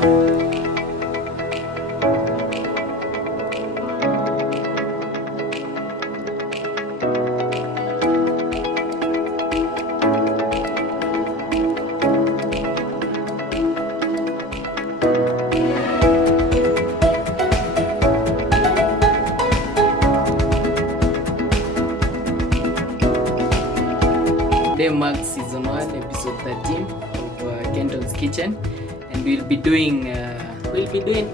Today marks season 1, episode 13 of KENTON'S kitchen, and we'll be doing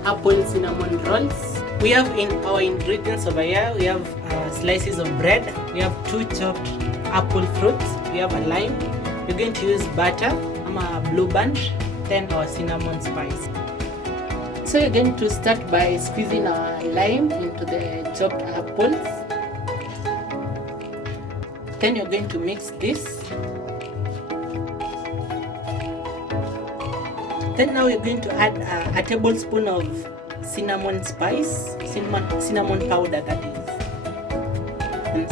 apple cinnamon rolls. We have in our ingredients over here, we have slices of bread, we have 2 chopped apple fruits, we have a lime, we're going to use butter, a blue band, then our cinnamon spice. So you're going to start by squeezing our lime into the chopped apples. Then you're going to mix this. Then now you're going to add a tablespoon of cinnamon spice, cinnamon powder that is.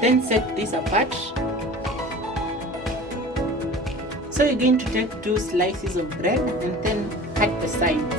Then set this apart. So you're going to take 2 slices of bread and then cut the sides.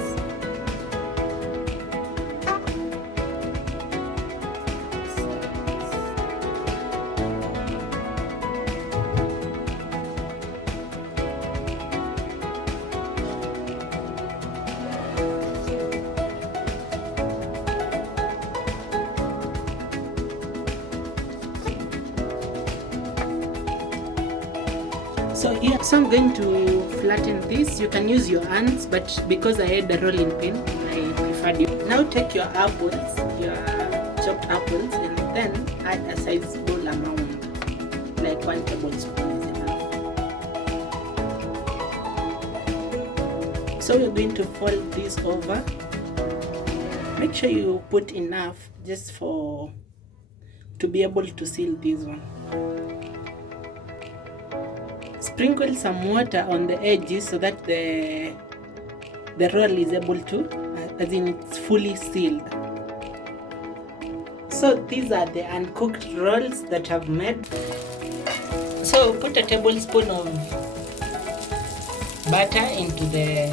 So I'm going to flatten this. You can use your hands, but because I had a rolling pin, I preferred it. Now take your apples, your chopped apples, and then add a sizable amount, like 1 tablespoon is enough. So you're going to fold this over. Make sure you put enough just to be able to seal this one. Sprinkle some water on the edges so that the roll is able to, as in it's fully sealed. So these are the uncooked rolls that I've made. So put a tablespoon of butter into the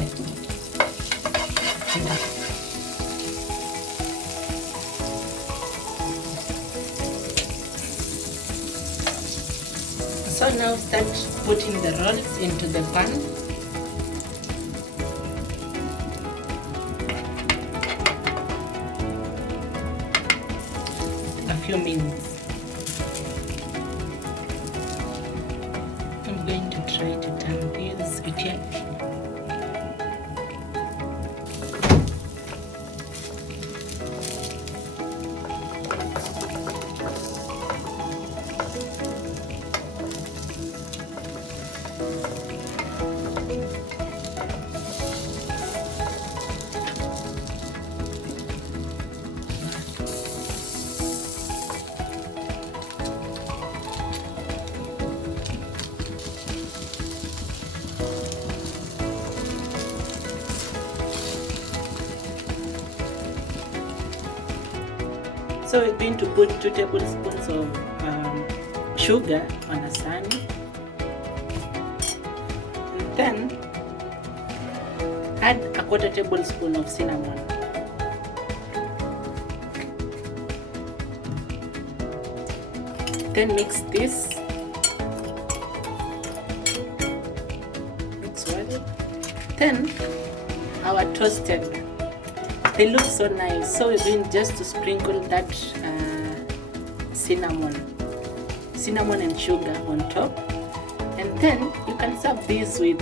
So now start putting the rolls into the pan. A few minutes. I'm going to try to turn this again. So we're going to put 2 tablespoons of sugar on a sani, and then add a 1/4 tablespoon of cinnamon. Then mix this. Mix well. Then our toasted. They look so nice. So we're going just to sprinkle that cinnamon and sugar on top, and then you can serve this with